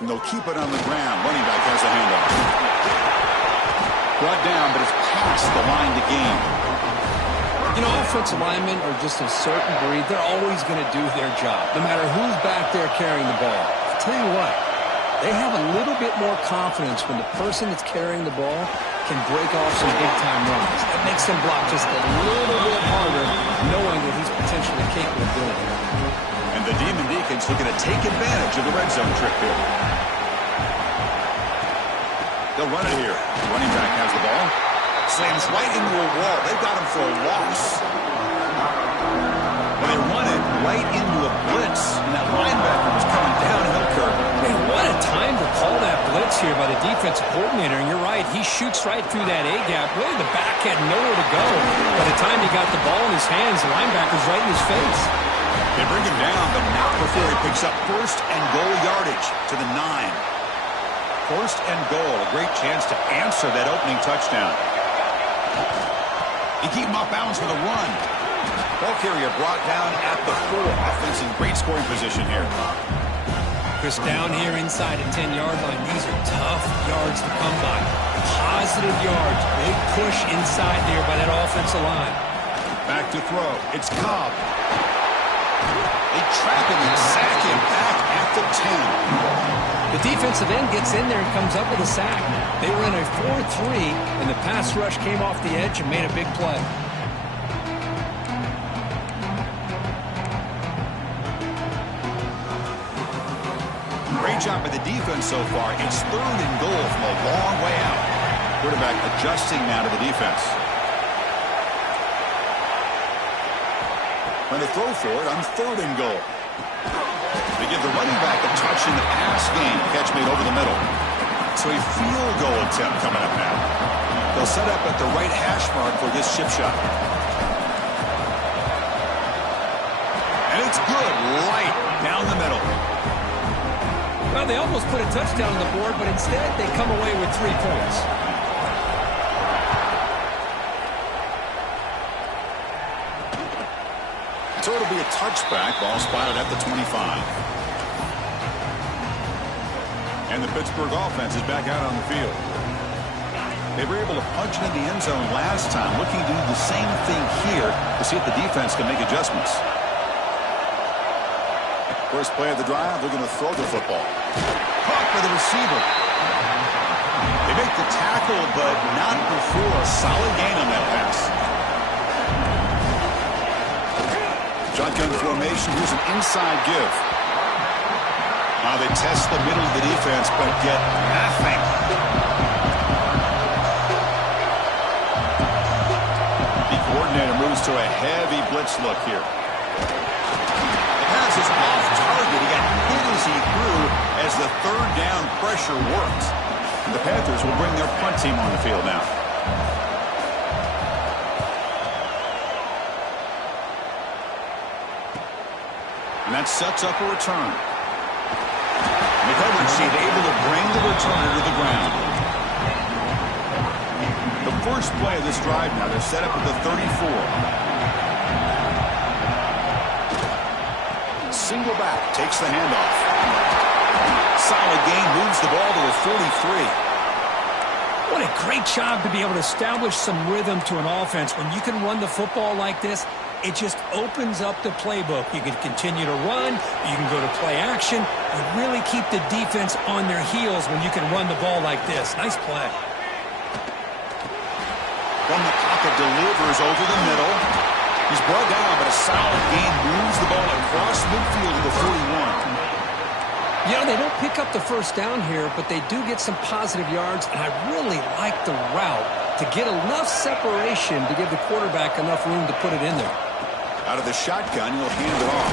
And they'll keep it on the ground. Running back has a handoff. Brought down, but it's past the line to gain. You know, offensive linemen are just a certain breed. They're always going to do their job, no matter who's back there carrying the ball. I'll tell you what, they have a little bit more confidence when the person that's carrying the ball can break off some big-time runs. That makes them block just a little bit harder, knowing that he's potentially capable of doing it. And the Demon Deacons looking to take advantage of the red zone trip here. They'll run it here. The running back has the ball. Slams right into a wall. They've got him for a loss. Well, they run it right into a blitz. And that linebacker was coming downhill, Kirk. Man, what a time to call that blitz here by the defensive coordinator. And you're right, he shoots right through that A-gap. Really, the back had nowhere to go. By the time he got the ball in his hands, the linebacker's right in his face. They bring him down, but not before he picks up first and goal yardage to the 9. First and goal, a great chance to answer that opening touchdown. You keep him off balance with a run. Ball carrier brought down at the 4. Offense in great scoring position here. Chris, down here inside the 10-yard line, these are tough yards to come by. Positive yards, big push inside there by that offensive line. Back to throw. It's Cobb. They trap him and sack him back at the 10. The defensive end gets in there and comes up with a sack. They were in a 4-3, and the pass rush came off the edge and made a big play. Great job by the defense so far. It's 3rd and goal from a long way out. Quarterback adjusting now to the defense. When they throw for it on 3rd and goal. They give the running back a touch in the pass game. Catch made over the middle. So a field goal attempt coming up now. They'll set up at the right hash mark for this chip shot. And it's good right down the middle. Well, they almost put a touchdown on the board, but instead they come away with 3 points. So it'll be a touchback. Ball spotted at the 25. And the Pittsburgh offense is back out on the field. They were able to punch it in the end zone last time, looking to do the same thing here to see if the defense can make adjustments. First play of the drive, they're going to throw the football. Caught by the receiver. They make the tackle, but not before a solid gain on that pass. Shotgun formation. Here's an inside give. Now they test the middle of the defense, but get nothing. The coordinator moves to a heavy blitz look here. The pass is off target. He got hit as he threw as the 3rd down pressure worked. And the Panthers will bring their punt team on the field now. And that sets up a return. The coverage sheet able to bring the returner to the ground. The first play of this drive now, they're set up at the 34. Single back, takes the handoff. Solid gain, moves the ball to the 43. What a great job to be able to establish some rhythm to an offense. When you can run the football like this, it just opens up the playbook. You can continue to run. You can go to play action. You really keep the defense on their heels when you can run the ball like this. Nice play. From the pocket, delivers over the middle. He's brought down, but a solid gain moves the ball across midfield to the 41. You know, they don't pick up the first down here, but they do get some positive yards, and I really like the route to get enough separation to give the quarterback enough room to put it in there. Out of the shotgun, he'll hand it off.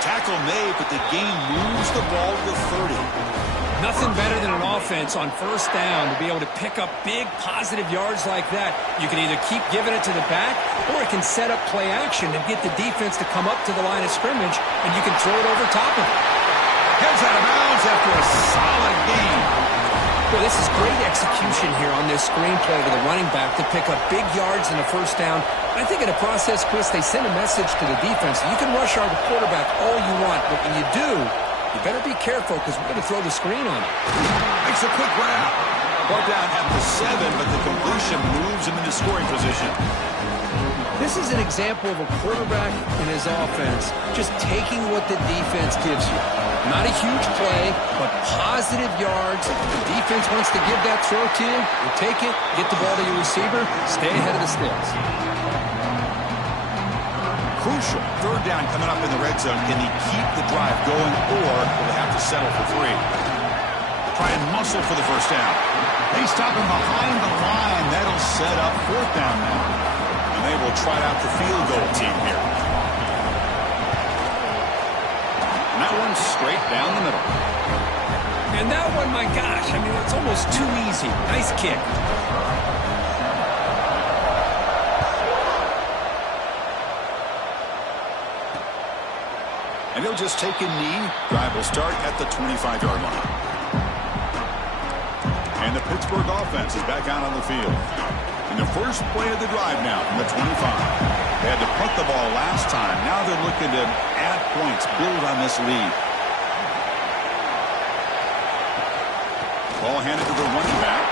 Tackle made, but the gain moves the ball to the 30. Nothing better than an offense on first down to be able to pick up big positive yards like that. You can either keep giving it to the back, or it can set up play action and get the defense to come up to the line of scrimmage, and you can throw it over top of it. Heads out of bounds after a solid gain. Well, this is great execution here on this screenplay to the running back to pick up big yards in the first down. I think in the process, Chris, they send a message to the defense. You can rush our quarterback all you want, but when you do, You better be careful because we're going to throw the screen on him. Makes a quick grab. Ball down at the 7, but the completion moves him into scoring position. This is an example of a quarterback in his offense just taking what the defense gives you. Not a huge play, but positive yards. The defense wants to give that throw to you. You take it, get the ball to your receiver, stay ahead of the sticks. Crucial. Third down coming up in the red zone. Can he keep the drive going, or will they have to settle for 3? Try and muscle for the first down. They stop him behind the line. That'll set up 4th down now. And they will try out the field goal team here. And that one's straight down the middle. And that one, my gosh, I mean, it's almost too easy. Nice kick. And he'll just take a knee. Drive will start at the 25-yard line. And the Pittsburgh offense is back out on the field. In the first play of the drive now from the 25. They had to punt the ball last time. Now they're looking to add points, build on this lead. Ball handed to the running back.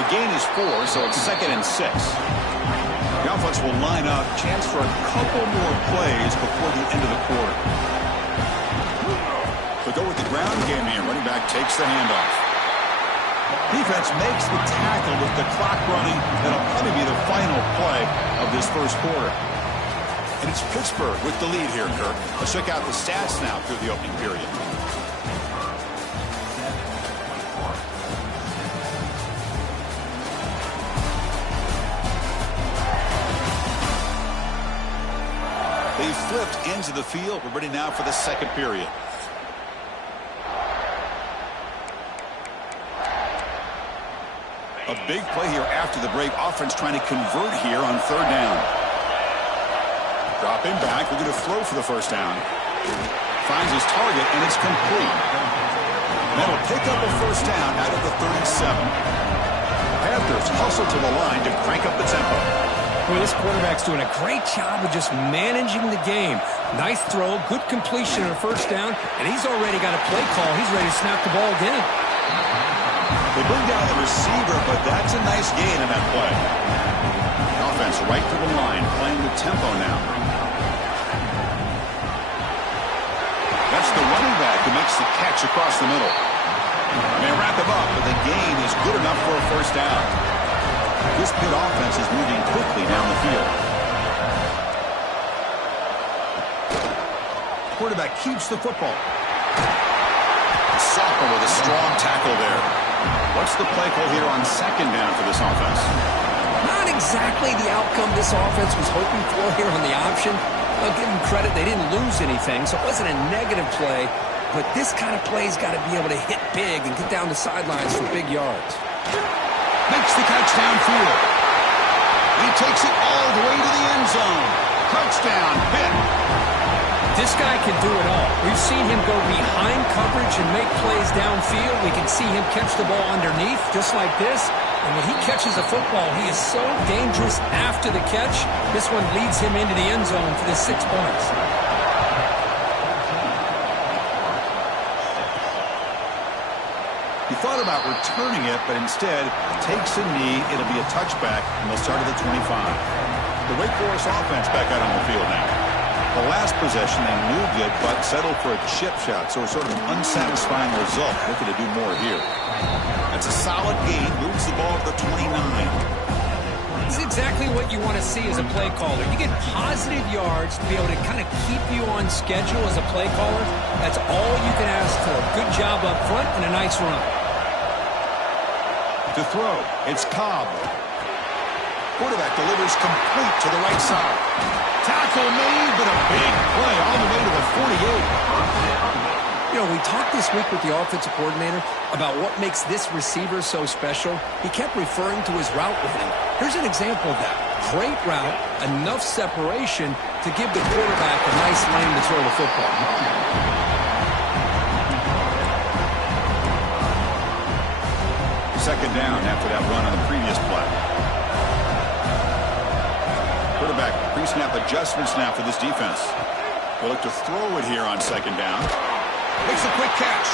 The gain is 4, so it's 2nd and 6. The offense will line up. Chance for a couple more plays before the end of the quarter. They'll go with the ground game here. Running back takes the handoff. Defense makes the tackle with the clock running. That'll probably be the final play of this first quarter. And it's Pittsburgh with the lead here, Kirk. Let's check out the stats now through the opening period. They flipped into the field. We're ready now for the second period. A big play here after the break. Offense trying to convert here on 3rd down. Drop him back. We're going to throw for the first down. Finds his target, and it's complete. That'll pick up a first down out of the 37. Panthers hustle to the line to crank up the tempo. Well, this quarterback's doing a great job of just managing the game. Nice throw, good completion on a first down, and he's already got a play call. He's ready to snap the ball again. They bring down the receiver, but that's a nice gain in that play. Offense right to the line, playing the tempo now. That's the running back who makes the catch across the middle. They wrap him up, but the gain is good enough for a first down. This Pitt offense is moving quickly down the field. Quarterback keeps the football. Sophomore with a strong tackle there. What's the play call here on 2nd down for this offense? Not exactly the outcome this offense was hoping for here on the option. I'll give them credit. They didn't lose anything, so it wasn't a negative play. But this kind of play's got to be able to hit big and get down the sidelines for big yards. Makes the catch downfield. He takes it all the way to the end zone. Touchdown, Pitt. This guy can do it all. We've seen him go behind coverage and make plays downfield. We can see him catch the ball underneath, just like this. And when he catches a football, he is so dangerous after the catch. This one leads him into the end zone for the 6 points. He thought about returning it, but instead takes a knee. It'll be a touchback, and they'll start at the 25. The Wake Forest offense back out on the field now. The last possession, they moved it, but settled for a chip shot, so it's sort of an unsatisfying result. Looking to do more here. That's a solid gain. Moves the ball to the 29. It's exactly what you want to see as a play caller. You get positive yards to be able to kind of keep you on schedule as a play caller. That's all you can ask for. Good job up front and a nice run. To throw, it's Cobb. Quarterback delivers complete to the right side. Tackle made, but a big play all the way to the 48. You know, we talked this week with the offensive coordinator about what makes this receiver so special. He kept referring to his route running. Here's an example of that. Great route, enough separation to give the quarterback a nice lane to throw the football. Second down after that run on the previous play. Quarterback pre-snap adjustments now for this defense. They'll look to throw it here on 2nd down. Makes a quick catch.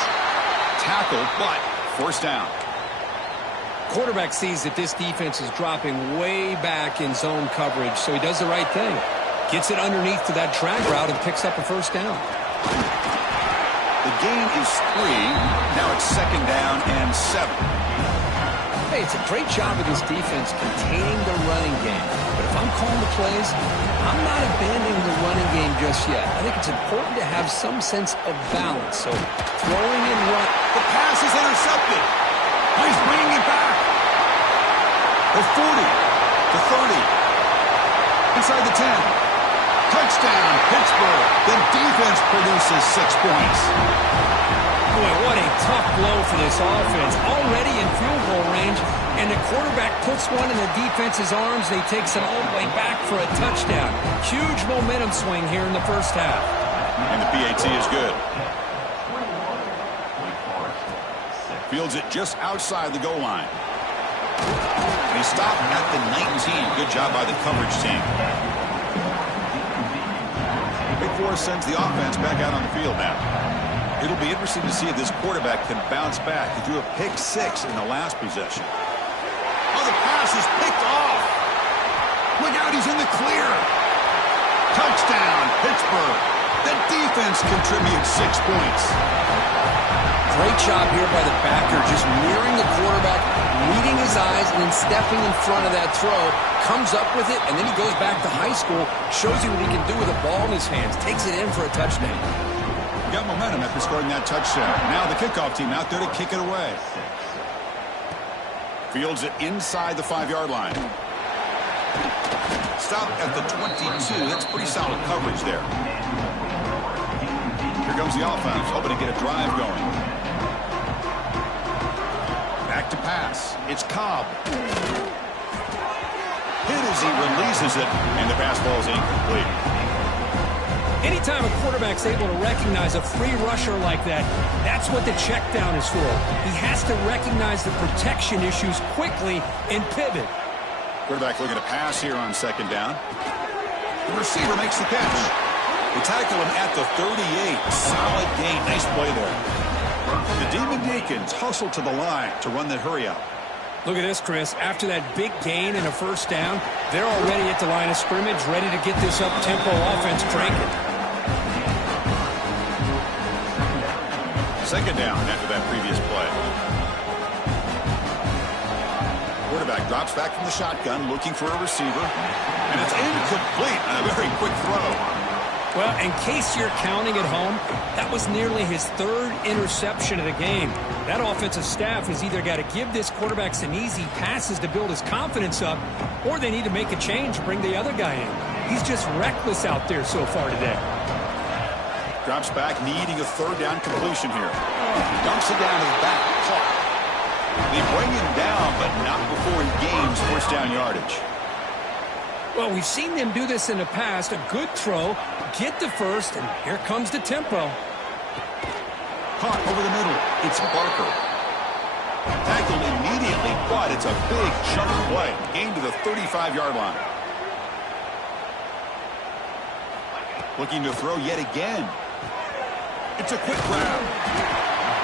Tackle, but first down. Quarterback sees that this defense is dropping way back in zone coverage, so he does the right thing. Gets it underneath to that track route and picks up a first down. The gain is 3. Now it's second down and 7. Hey, it's a great job of this defense containing the running game. But if I'm calling the plays, I'm not abandoning the running game just yet. I think it's important to have some sense of balance. So throwing in run. The pass is intercepted. He's bringing it back. The 40, the 30, inside the 10. Touchdown, Pittsburgh. The defense produces 6 points. Boy, what a tough blow for this offense. Already in field goal range, and the quarterback puts one in the defense's arms, and he takes it all the way back for a touchdown. Huge momentum swing here in the first half. And the PAT is good. Fields it just outside the goal line. And he stopped at the 19. Good job by the coverage team. Big Force sends the offense back out on the field now. It'll be interesting to see if this quarterback can bounce back. He threw a pick 6 in the last possession. Oh, the pass is picked off. Look out, he's in the clear. Touchdown, Pittsburgh. The defense contributes 6 points. Great job here by the backer, just mirroring the quarterback, reading his eyes, and then stepping in front of that throw. Comes up with it, and then he goes back to high school, shows you what he can do with a ball in his hands, takes it in for a touchdown. Got momentum after scoring that touchdown. Now the kickoff team out there to kick it away. Fields it inside the 5-yard line. Stop at the 22. That's pretty solid coverage there. Here comes the offense, hoping to get a drive going. Back to pass. It's Cobb. Hit as he releases it, and the pass ball is incomplete. Anytime a quarterback's able to recognize a free rusher like that, that's what the check down is for. He has to recognize the protection issues quickly and pivot. Quarterback looking to pass here on second down. The receiver makes the catch. They tackle him at the 38. Solid gain. Nice play there. The Demon Deacons hustle to the line to run that hurry out. Look at this, Chris. After that big gain and a first down, they're already at the line of scrimmage, ready to get this up-tempo offense cranking. Second down after that previous play. Quarterback drops back from the shotgun, looking for a receiver. And it's incomplete on a very quick throw. Well, in case you're counting at home, that was nearly his 3rd interception of the game. That offensive staff has either got to give this quarterback some easy passes to build his confidence up, or they need to make a change, bring the other guy in. He's just reckless out there so far today. Drops back, needing a 3rd down completion here. Dumps it down to the back. Caught. They bring him down, but not before he gains first down yardage. Well, we've seen them do this in the past. A good throw, get the first, and here comes the tempo. Caught over the middle. It's Barker. Tackled immediately, but it's a big chunk play. Gain to the 35-yard line. Looking to throw yet again. It's a quick grab.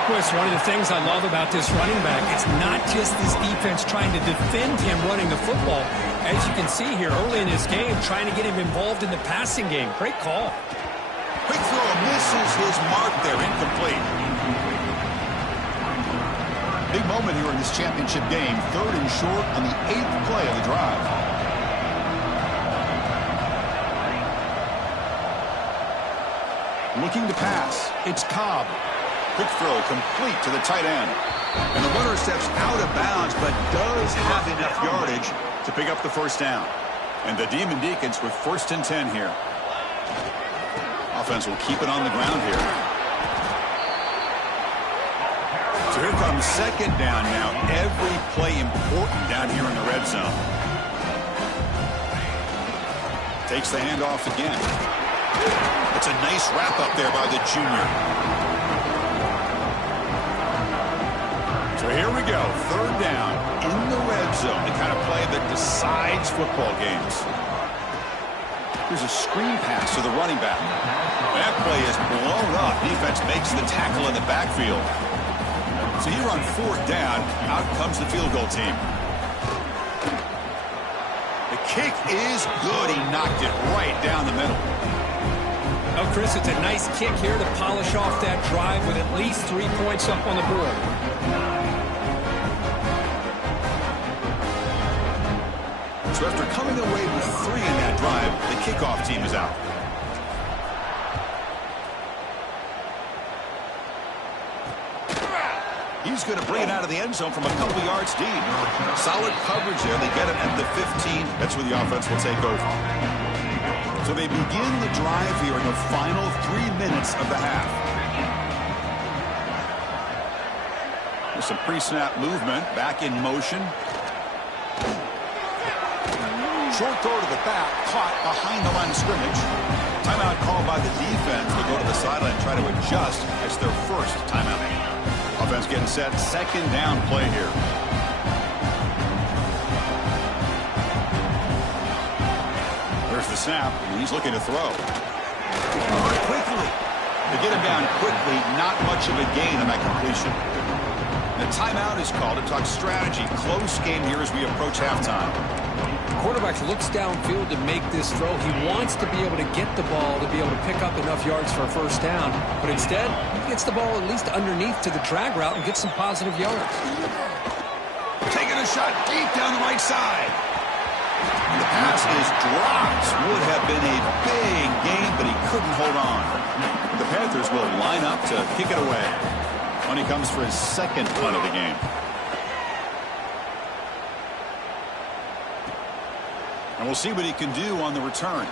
Chris, one of the things I love about this running back, it's not just this defense trying to defend him running the football. As you can see here early in this game, trying to get him involved in the passing game. Great call. Quick throw misses his mark there, incomplete. Big moment here in this championship game. 3rd and short on the 8th play of the drive. Looking to pass. It's Cobb. Quick throw complete to the tight end. And the runner steps out of bounds, but does have enough yardage to pick up the first down. And the Demon Deacons with 1st and 10 here. Offense will keep it on the ground here. So here comes second down now. Every play important down here in the red zone. Takes the handoff again. It's a nice wrap up there by the junior. So here we go. 3rd down in the red zone. The kind of play that decides football games. Here's a screen pass to the running back. That play is blown up. Defense makes the tackle in the backfield. So here on 4th down, out comes the field goal team. The kick is good. He knocked it right down the middle. Oh, Chris, it's a nice kick here to polish off that drive with at least 3 points up on the board. So after coming away with 3 in that drive, the kickoff team is out. He's going to bring it out of the end zone from a couple yards deep. Solid coverage there. They get him at the 15. That's where the offense will take over. So they begin the drive here in the final 3 minutes of the half. There's some pre-snap movement. Back in motion. Short throw to the back. Caught behind the line of scrimmage. Timeout called by the defense. They go to the sideline and try to adjust. That's their first timeout. Offense getting set. 2nd down play here. There's the snap. He's looking to throw. Quickly. They get him down quickly. Not much of a gain on that completion. The timeout is called to talk strategy. Close game here as we approach halftime. Quarterback looks downfield to make this throw. He wants to be able to get the ball to be able to pick up enough yards for a first down. But instead, he gets the ball at least underneath to the drag route and gets some positive yards. Taking a shot deep down the right side. The pass is dropped. Would have been a big game, but he couldn't hold on. The Panthers will line up to kick it away. When he comes for his 2nd punt of the game. And we'll see what he can do on the return.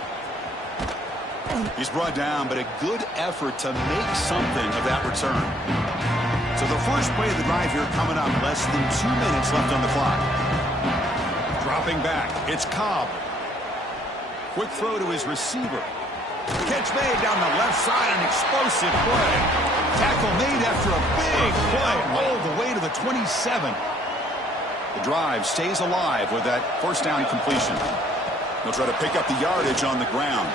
He's brought down, but a good effort to make something of that return. So the first play of the drive here coming up. Less than 2 minutes left on the clock. Dropping back. It's Cobb. Quick throw to his receiver. Catch made down the left side. An explosive play. Tackle made after a big play all the way to the 27. The drive stays alive with that first down completion. He'll try to pick up the yardage on the ground.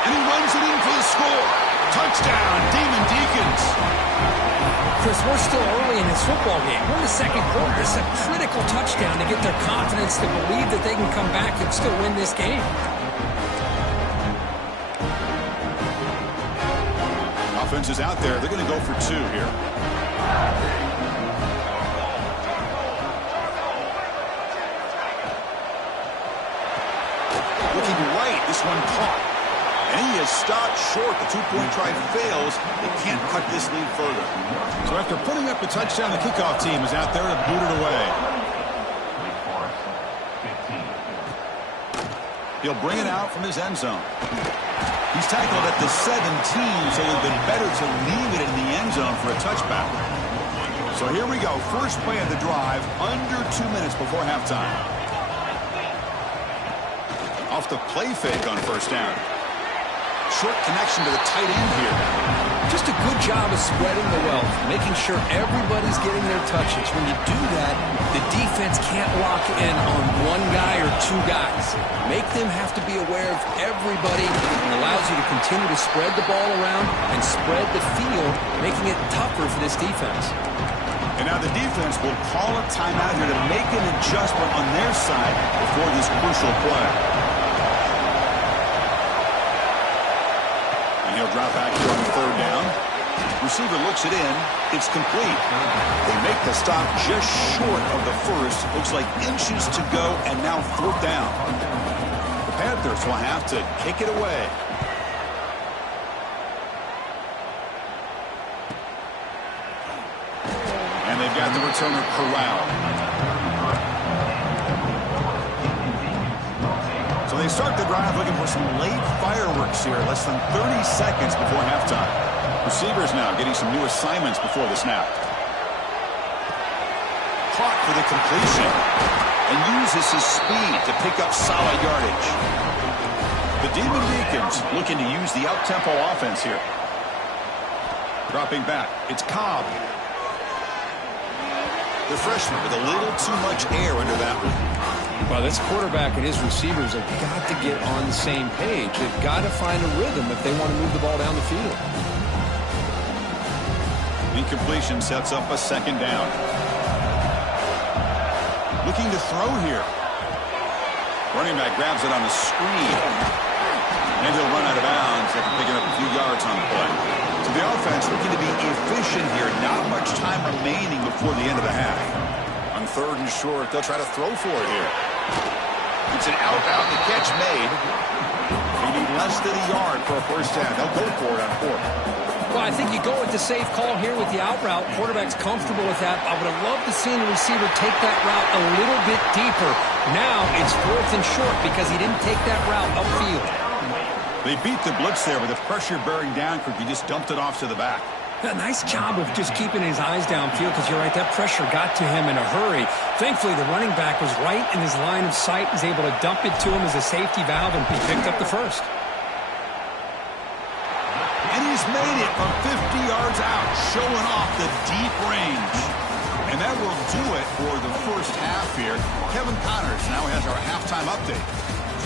And he runs it in for the score. Touchdown, Demon Deacons. Chris, we're still early in this football game. We're in the 2nd quarter. It's a critical touchdown to get their confidence to believe that they can come back and still win this game. Offense is out there. They're going to go for 2 here. Looking right, this one caught. And he is stopped short. The 2-point try fails. They can't cut this lead further. So after putting up the touchdown, the kickoff team is out there to boot it away. He'll bring it out from his end zone. He's tackled at the 17, so it would have been better to leave it in the end zone for a touchback. So here we go. First play of the drive, under 2 minutes before halftime. Off the play fake on first down. Short connection to the tight end here. Just a good job of spreading the wealth, making sure everybody's getting their touches. When you do that, the defense can't lock in on 1 guy or 2 guys. Make them have to be aware of everybody, and allows you to continue to spread the ball around and spread the field, making it tougher for this defense. And now the defense will call a timeout here to make an adjustment on their side before this crucial play. He'll drop back here on the 3rd down. Receiver looks it in. It's complete. They make the stop just short of the first. Looks like inches to go, and now 4th down. The Panthers will have to kick it away. And they've got the returner corralled. So they start the drive looking for some late fireworks here. Less than 30 seconds before halftime. Receivers now getting some new assignments before the snap. Caught for the completion. And uses his speed to pick up solid yardage. The Demon Deacons looking to use the up-tempo offense here. Dropping back. It's Cobb. The freshman with a little too much air under that one. Well, this quarterback and his receivers have got to get on the same page. They've got to find a rhythm if they want to move the ball down the field. Incompletion sets up a second down. Looking to throw here. Running back grabs it on the screen. And he'll run out of bounds after picking up a few yards on the play. So the offense looking to be efficient here. Not much time remaining before the end of the half. On 3rd and short, they'll try to throw for it here. It's an outbound. The catch made. They need less than a yard for a first down. They'll go for it on 4th. Well, I think you go with the safe call here with the out route. Quarterback's comfortable with that. I would have loved to see the receiver take that route a little bit deeper. Now it's 4th and short because he didn't take that route upfield. They beat the blitz there with the pressure bearing down. He just dumped it off to the back. A nice job of just keeping his eyes downfield because you're right, that pressure got to him in a hurry. Thankfully, the running back was right in his line of sight. He was able to dump it to him as a safety valve, and he picked up the first. And he's made it from 50 yards out, showing off the deep range. And that will do it for the first half here. Kevin Connors now has our halftime update.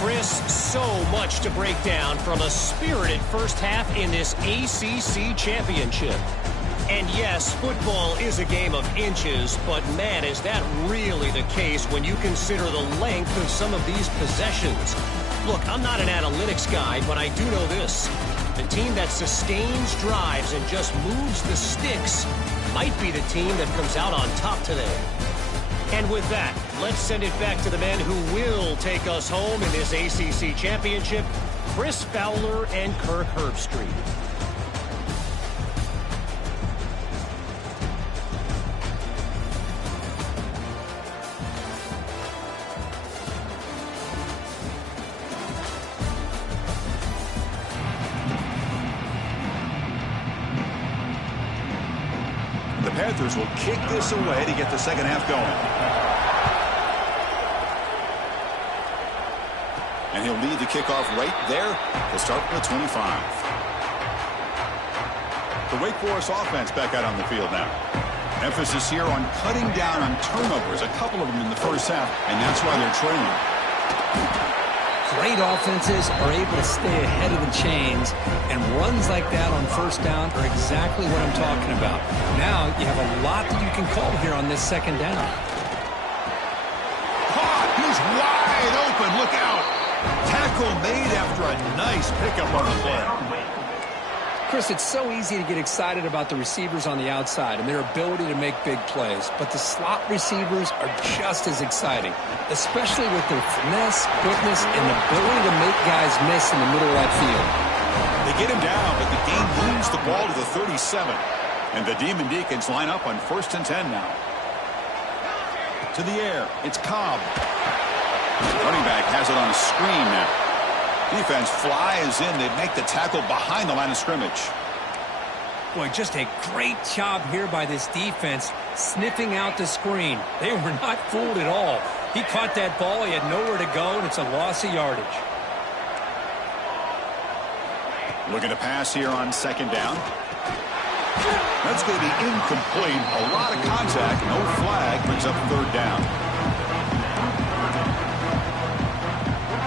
Chris, so much to break down from a spirited first half in this ACC Championship. And yes, football is a game of inches, but man, is that really the case when you consider the length of some of these possessions. Look, I'm not an analytics guy, but I do know this. The team that sustains drives and just moves the sticks might be the team that comes out on top today. And with that, let's send it back to the men who will take us home in this ACC Championship, Chris Fowler and Kirk Herbstreit. The Panthers will kick this away to get the second half going. And he'll lead the kickoff right there to start the 25. The Wake Forest offense back out on the field now. Emphasis here on cutting down on turnovers, a couple of them in the first half, and that's why they're trailing. Great offenses are able to stay ahead of the chains, and runs like that on first down are exactly what I'm talking about. Now you have a lot that you can call here on this second down. Caught! He's wide open. Look out! Tackle made after a nice pickup on the play. Chris, it's so easy to get excited about the receivers on the outside and their ability to make big plays, but the slot receivers are just as exciting, especially with their finesse, quickness, and ability to make guys miss in the middle of that field. They get him down, but the game moves the ball to the 37. And the Demon Deacons line up on 1st and 10 now. To the air, it's Cobb. Running back has it on a screen now. Defense flies in. They make the tackle behind the line of scrimmage. Boy, just a great job here by this defense, sniffing out the screen. They were not fooled at all. He caught that ball. He had nowhere to go, and it's a loss of yardage. Looking to pass here on second down. That's going to be incomplete. A lot of contact. No flag. Brings up 3rd down.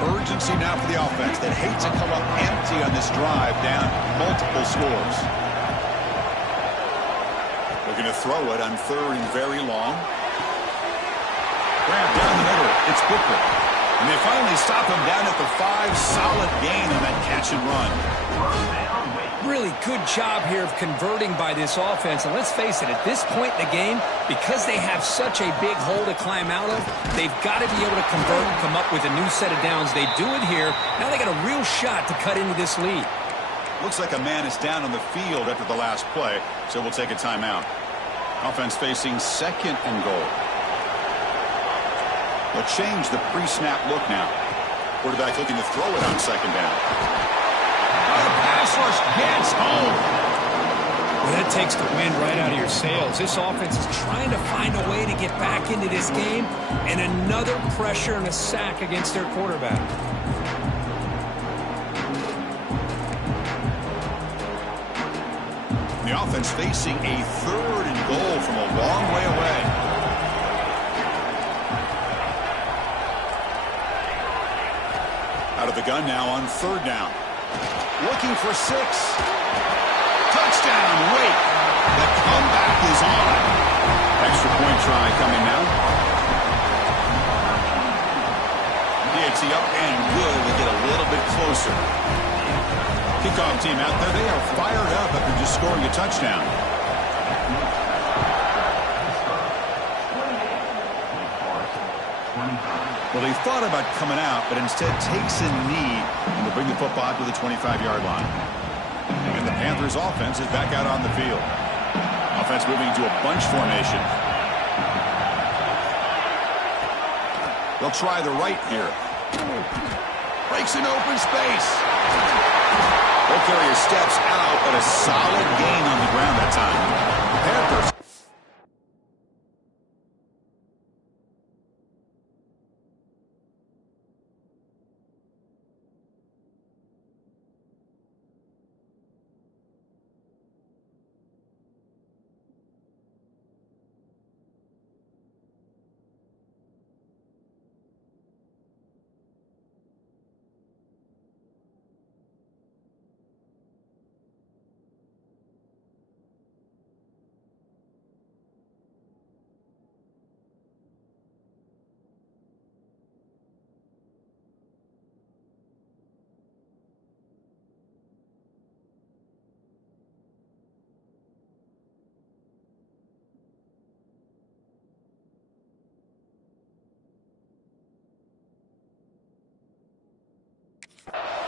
Urgency now for the offense that hates to come up empty on this drive, down multiple scores. Looking to throw it on 3rd and very long. Grab down the middle. It's Booker. And they finally stop him down at the 5. Solid gain on that catch and run. Really good job here of converting by this offense. And let's face it, at this point in the game, because they have such a big hole to climb out of, they've got to be able to convert and come up with a new set of downs. They do it here. Now they got a real shot to cut into this lead. Looks like a man is down on the field after the last play, so we'll take a timeout. Offense facing 2nd and goal. They'll change the pre-snap look now. Quarterback looking to throw it on 2nd down. The pass rush gets home. Well, that takes the wind right out of your sails. This offense is trying to find a way to get back into this game, and another pressure and a sack against their quarterback. The offense facing a 3rd and goal from a long way away. the gun now on third down. Looking for 6. Touchdown, Wake. The comeback is on. Extra point try coming now. DHC up and good. They get a little bit closer. Kickoff team out there. They are fired up after just scoring a touchdown. Well, he thought about coming out, but instead takes a knee and will bring the football to the 25-yard line. And the Panthers offense is back out on the field. Offense moving to a bunch formation. They'll try the right here. Breaks in open space. Ball carrier steps out, but a solid gain on the ground that time. The Panthers.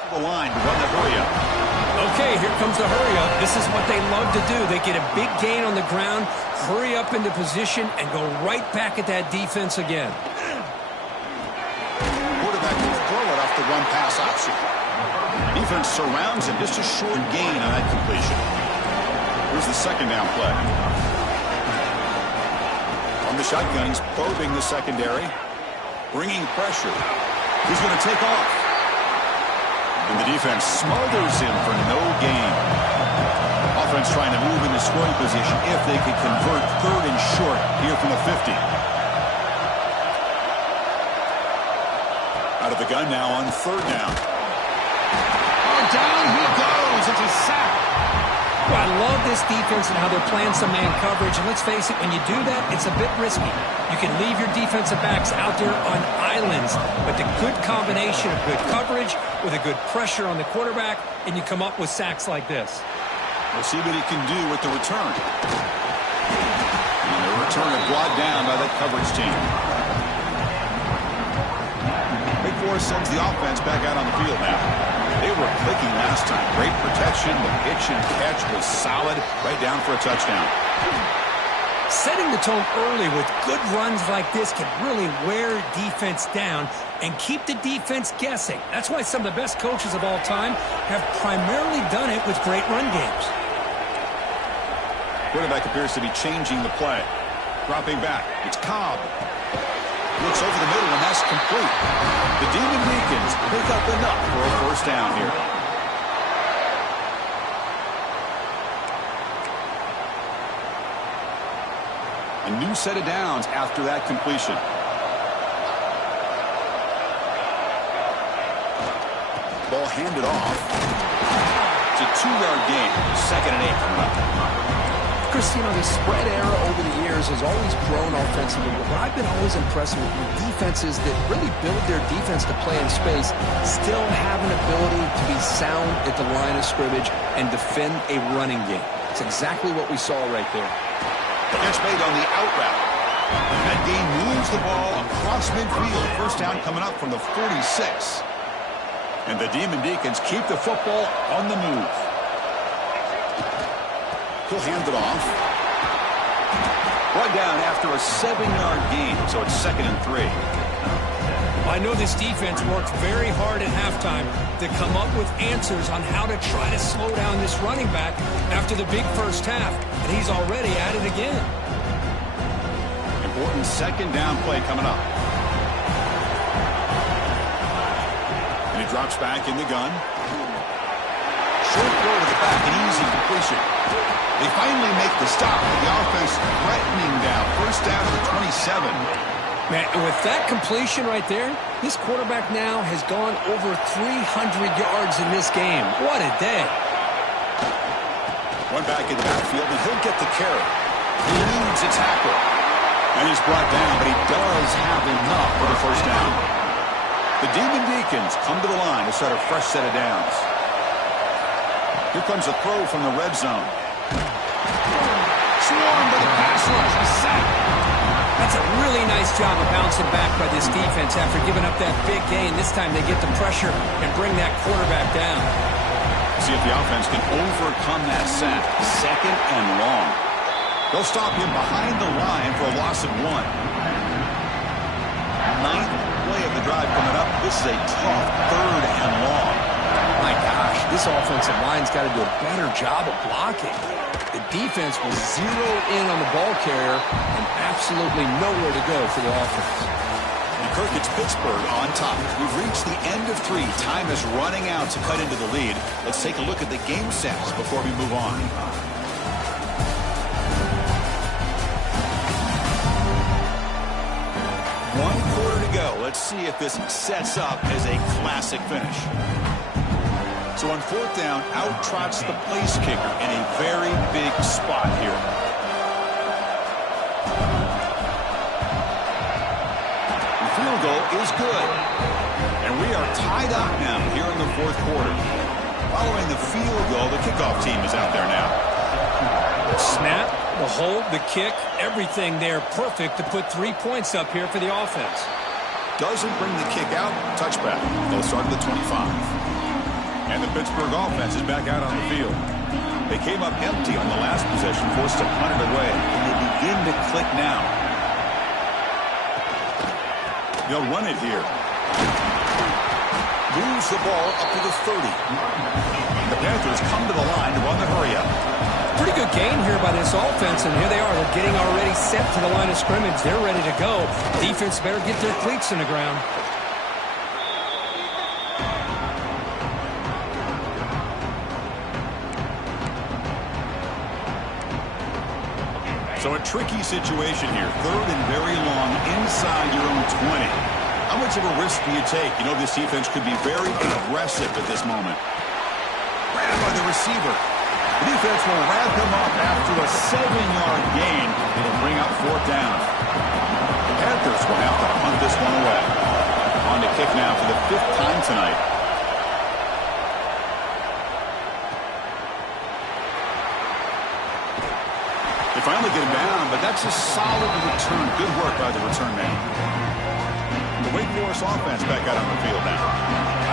The line to run the hurry up. Okay, here comes the hurry up. This is what they love to do. They get a big gain on the ground, hurry up into position, and go right back at that defense again. Quarterback will throw it off the run-pass option. Defense surrounds him. Just a short gain on that completion. Here's the second down play. On the shotgun, he's probing the secondary, bringing pressure. He's going to take off. And the defense smothers him for no gain. Offense trying to move into scoring position if they could convert third and short here from the 50. Out of the gun now on third down. Oh, down he goes. It's a sack. Well, I love this defense and how they're playing some man coverage. And let's face it, when you do that, it's a bit risky. You can leave your defensive backs out there on islands, but the good combination of good coverage with a good pressure on the quarterback, and you come up with sacks like this. We'll see what he can do with the return. And the return is brought down by that coverage team. Big Force sends the offense back out on the field now. They were clicking last time. Great protection. The pitch and catch was solid. Right down for a touchdown. Setting the tone early with good runs like this can really wear defense down and keep the defense guessing. That's why some of the best coaches of all time have primarily done it with great run games. Quarterback appears to be changing the play. Dropping back. It's Cobb. Looks over the middle, and that's complete. The Demon Deacons pick up enough for a first down here. A new set of downs after that completion. Ball handed off. It's a 2-yard gain. 2nd and 8 coming up. Chris, you know, the spread era over the years has always grown offensively. But what I've been always impressed with defenses that really build their defense to play in space still have an ability to be sound at the line of scrimmage and defend a running game. It's exactly what we saw right there. Catch made on the out route. That game moves the ball across midfield. First down coming up from the 46. And the Demon Deacons keep the football on the move. He'll hand it off. Brought down after a 7-yard gain, so it's 2nd and 3. I know this defense worked very hard at halftime to come up with answers on how to try to slow down this running back after the big first half, and he's already at it again. Important 2nd down play coming up. And he drops back in the gun. Short throw to the back, an easy completion. They finally make the stop with the offense threatening down. First down to the 27. Man, with that completion right there, this quarterback now has gone over 300 yards in this game. What a day. One back in the backfield, and he'll get the carry. He leads a tackle. And he's brought down, but he does have enough for the first down. The Demon Deacons come to the line to start a fresh set of downs. Here comes a throw from the red zone. Swarmed by the pass rush. A sack. That's a really nice job of bouncing back by this defense after giving up that big gain. This time they get the pressure and bring that quarterback down. See if the offense can overcome that sack. Second and long. They'll stop him behind the line for a loss of 1. Ninth play of the drive coming up. This is a tough third and long. My gosh, this offensive line's got to do a better job of blocking. The defense will zero in on the ball carrier and absolutely nowhere to go for the offense. And Kirk, it's Pittsburgh on top. We've reached the end of 3. Time is running out to cut into the lead. Let's take a look at the game stats before we move on. One quarter to go. Let's see if this sets up as a classic finish. So on fourth down, out trots the place kicker in a very big spot here. The field goal is good. And we are tied up now here in the fourth quarter. Following the field goal, the kickoff team is out there now. Snap, the hold, the kick, everything there perfect to put 3 points up here for the offense. Doesn't bring the kick out. Touchback. They'll start at the 25. And the Pittsburgh offense is back out on the field. They came up empty on the last possession, forced to punt it away. And they begin to click now. They'll run it here. Moves the ball up to the 30. The Panthers come to the line to run the hurry-up. Pretty good gain here by this offense, and here they are. They're getting already set to the line of scrimmage. They're ready to go. Defense better get their cleats in the ground. So a tricky situation here. Third and very long inside your own 20. How much of a risk do you take? You know this defense could be very aggressive at this moment. Grabbed by the receiver. The defense will wrap him up after a 7-yard gain. It'll bring up fourth down. The Panthers will have to punt this one away. On to kick now for the 5th time tonight. They finally get him down, but that's a solid return. Good work by the return man. The Wake Forest offense back out on the field now.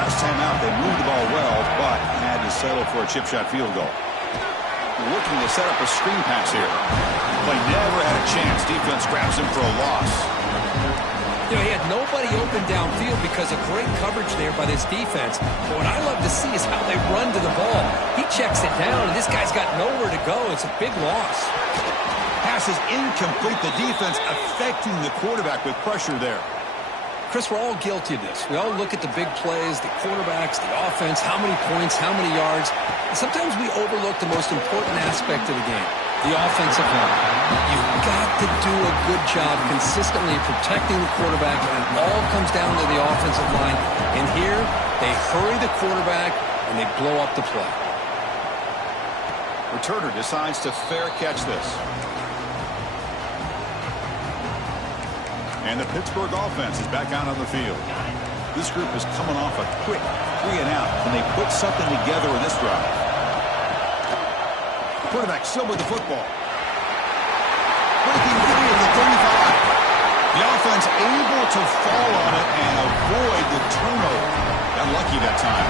Last time out, they moved the ball well, but had to settle for a chip shot field goal. Looking to set up a screen pass here. Play never had a chance. Defense grabs him for a loss. You know, he had nobody open downfield because of great coverage there by this defense. But what I love to see is how they run to the ball. He checks it down, and this guy's got nowhere to go. It's a big loss. Pass is incomplete. The defense affecting the quarterback with pressure there. Chris, we're all guilty of this. We all look at the big plays, the quarterbacks, the offense, how many points, how many yards. And sometimes we overlook the most important aspect of the game, the offensive line. You've got to do a good job consistently protecting the quarterback, and it all comes down to the offensive line. And here, they hurry the quarterback, and they blow up the play. Returner decides to fair catch this. And the Pittsburgh offense is back out on the field. This group is coming off a quick 3 and out. Can they put something together in this drive? Quarterback still with the football. Breaking free at the 35. The offense able to fall on it and avoid the turnover. Got lucky that time.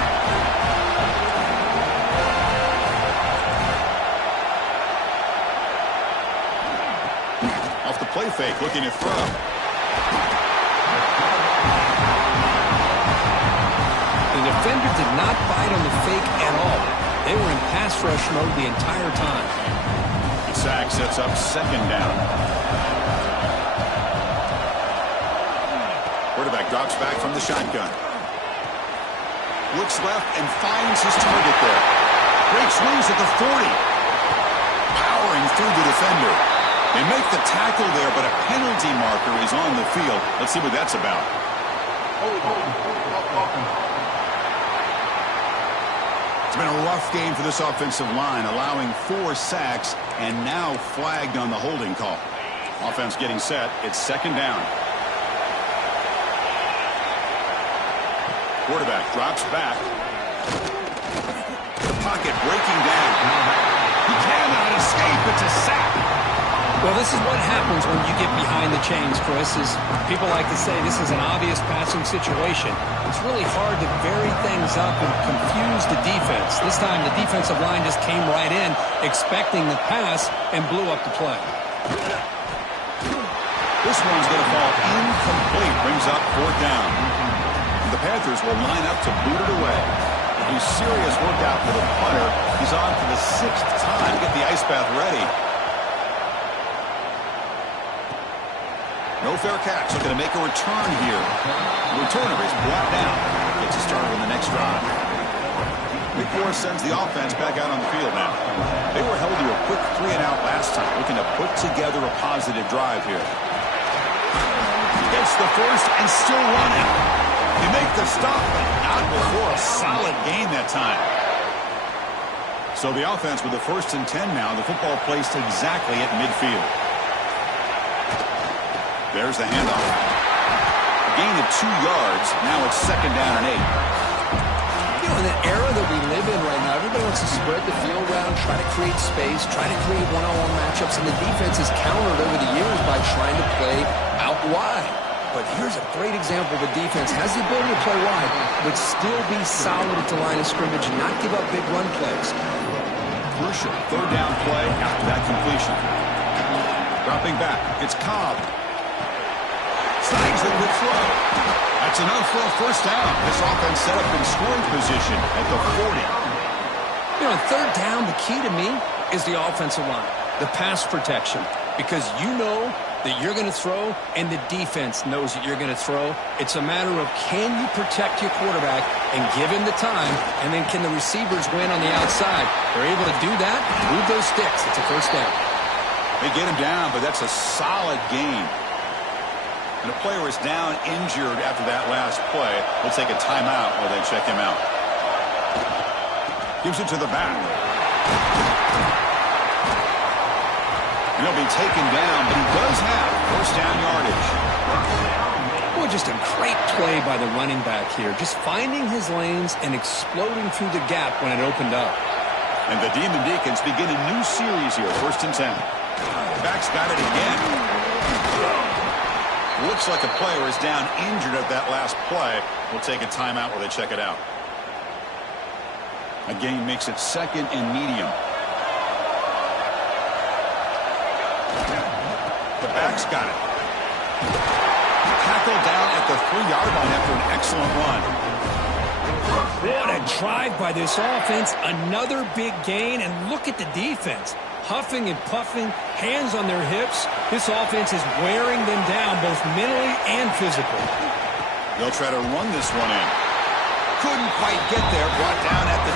Off the play fake, looking to throw. The defender did not bite on the fake at all. They were in pass rush mode the entire time. The sack sets up second down. Quarterback drops back from the shotgun. Looks left and finds his target there. Breaks loose at the 40. Powering through the defender. They make the tackle there, but a penalty marker is on the field. Let's see what that's about. It's been a rough game for this offensive line, allowing 4 sacks and now flagged on the holding call. Offense getting set. It's second down. Quarterback drops back. The pocket breaking down. He cannot escape. It's a sack. Well, this is what happens when you get behind the chains, Chris. Is people like to say this is an obvious passing situation. It's really hard to vary things up and confuse the defense. This time the defensive line just came right in expecting the pass and blew up the play. This one's going to fall incomplete. Brings up 4th down. The Panthers will line up to boot it away. A serious workout for the punter. He's on for the 6th time to get the ice bath ready. No fair catch. Looking to make a return here. The returner is brought down. Gets a starter in the next drive. Big Force sends the offense back out on the field now. They were held to a quick 3-and-out last time. Looking to put together a positive drive here. Gets the first and still running. They make the stop, but not before a solid gain that time. So the offense with the 1st and 10 now. The football placed exactly at midfield. There's the handoff. A gain of 2 yards. Now it's second down and 8. You know, in the era that we live in right now, everybody wants to spread the field around, try to create space, try to create one-on-one matchups, and the defense has countered over the years by trying to play out wide. But here's a great example of a defense has the ability to play wide, but still be solid at the line of scrimmage and not give up big run plays. Crucial 3rd down play after that completion. Dropping back, it's Cobb. Snags it with throw. That's enough for a 1st down. This offense set up in scoring position at the 40. You know, on 3rd down, the key to me is the offensive line, the pass protection, because you know that you're going to throw and the defense knows that you're going to throw. It's a matter of can you protect your quarterback and give him the time, and then can the receivers win on the outside? They're able to do that, move those sticks. It's a 1st down. They get him down, but that's a solid game. And a player is down injured after that last play. We'll take a timeout while they check him out. Gives it to the back. And he'll be taken down, but he does have 1st down yardage. Boy, just a great play by the running back here. Just finding his lanes and exploding through the gap when it opened up. And the Demon Deacons begin a new series here. 1st and 10. Back's got it again. Looks like a player is down injured at that last play. We'll take a timeout while they check it out. A gain makes it 2nd and medium. The back's got it. Tackled down at the 3-yard line after an excellent run. What a drive by this offense. Another big gain, and look at the defense. Huffing and puffing, hands on their hips. This offense is wearing them down both mentally and physically. They'll try to run this one in. Couldn't quite get there. Brought down at the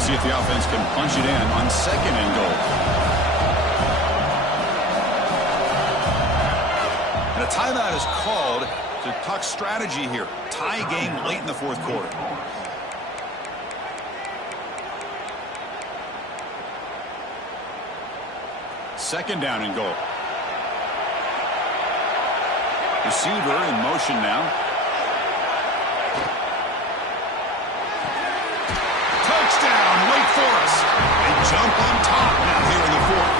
2. See if the offense can punch it in on 2nd and goal. And a timeout is called to talk strategy here. Tie game late in the 4th quarter. Second down and goal. Receiver in motion now. Touchdown, Wake Forest. They jump on top now here in the 4th.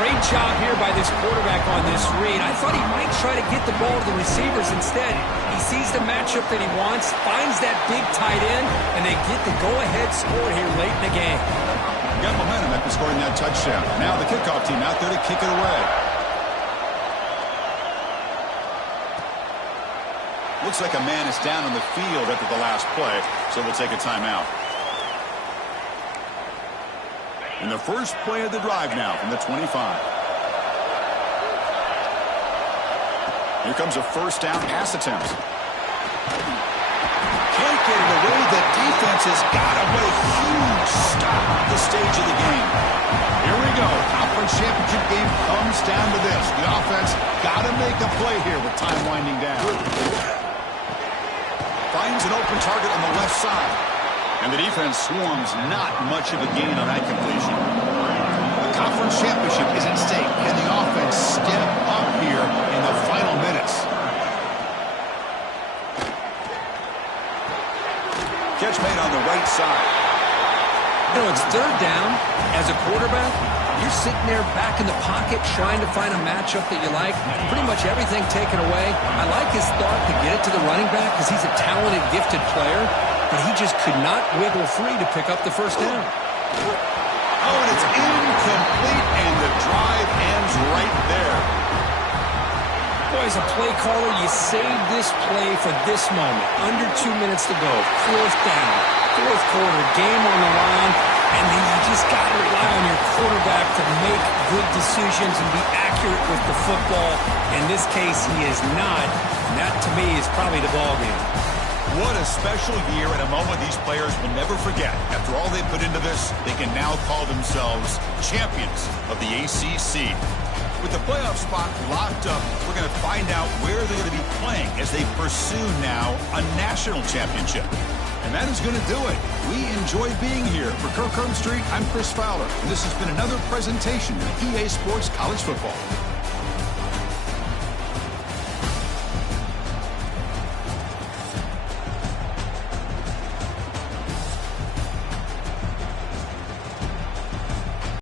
Great job here by this quarterback on this read. I thought he might try to get the ball to the receivers instead. He sees the matchup that he wants, finds that big tight end, and they get the go-ahead score here late in the game. Got momentum after scoring that touchdown. Now the kickoff team out there to kick it away. Looks like a man is down on the field after the last play, so we'll take a timeout. And the first play of the drive now from the 25. Here comes a 1st down pass attempt. Can't get it away. The defense has got away stop the stage of the game. Here we go. Conference championship game comes down to this. The offense got to make a play here with time winding down. Finds an open target on the left side. And the defense swarms not much of a gain on that completion. The conference championship is at stake. Can the offense step up here in the final minutes? Catch made on the right side. You know, it's third down. As a quarterback, you're sitting there back in the pocket trying to find a matchup that you like. Pretty much everything taken away. I like his thought to get it to the running back because he's a talented, gifted player, but he just could not wiggle free to pick up the first down. Oh, and it's incomplete, and the drive ends right there. Boy, as a play caller, you saved this play for this moment. Under 2 minutes to go. Fourth down. Fourth quarter. Game on the line. And then you just got to rely on your quarterback to make good decisions and be accurate with the football. In this case, he is not. And that, to me, is probably the ball game. What a special year and a moment these players will never forget. After all they put into this, they can now call themselves champions of the ACC. With the playoff spot locked up, we're going to find out where they're going to be playing as they pursue now a national championship. And that is going to do it. We enjoyed being here. For Kirk Street, I'm Chris Fowler, and this has been another presentation of EA Sports College Football.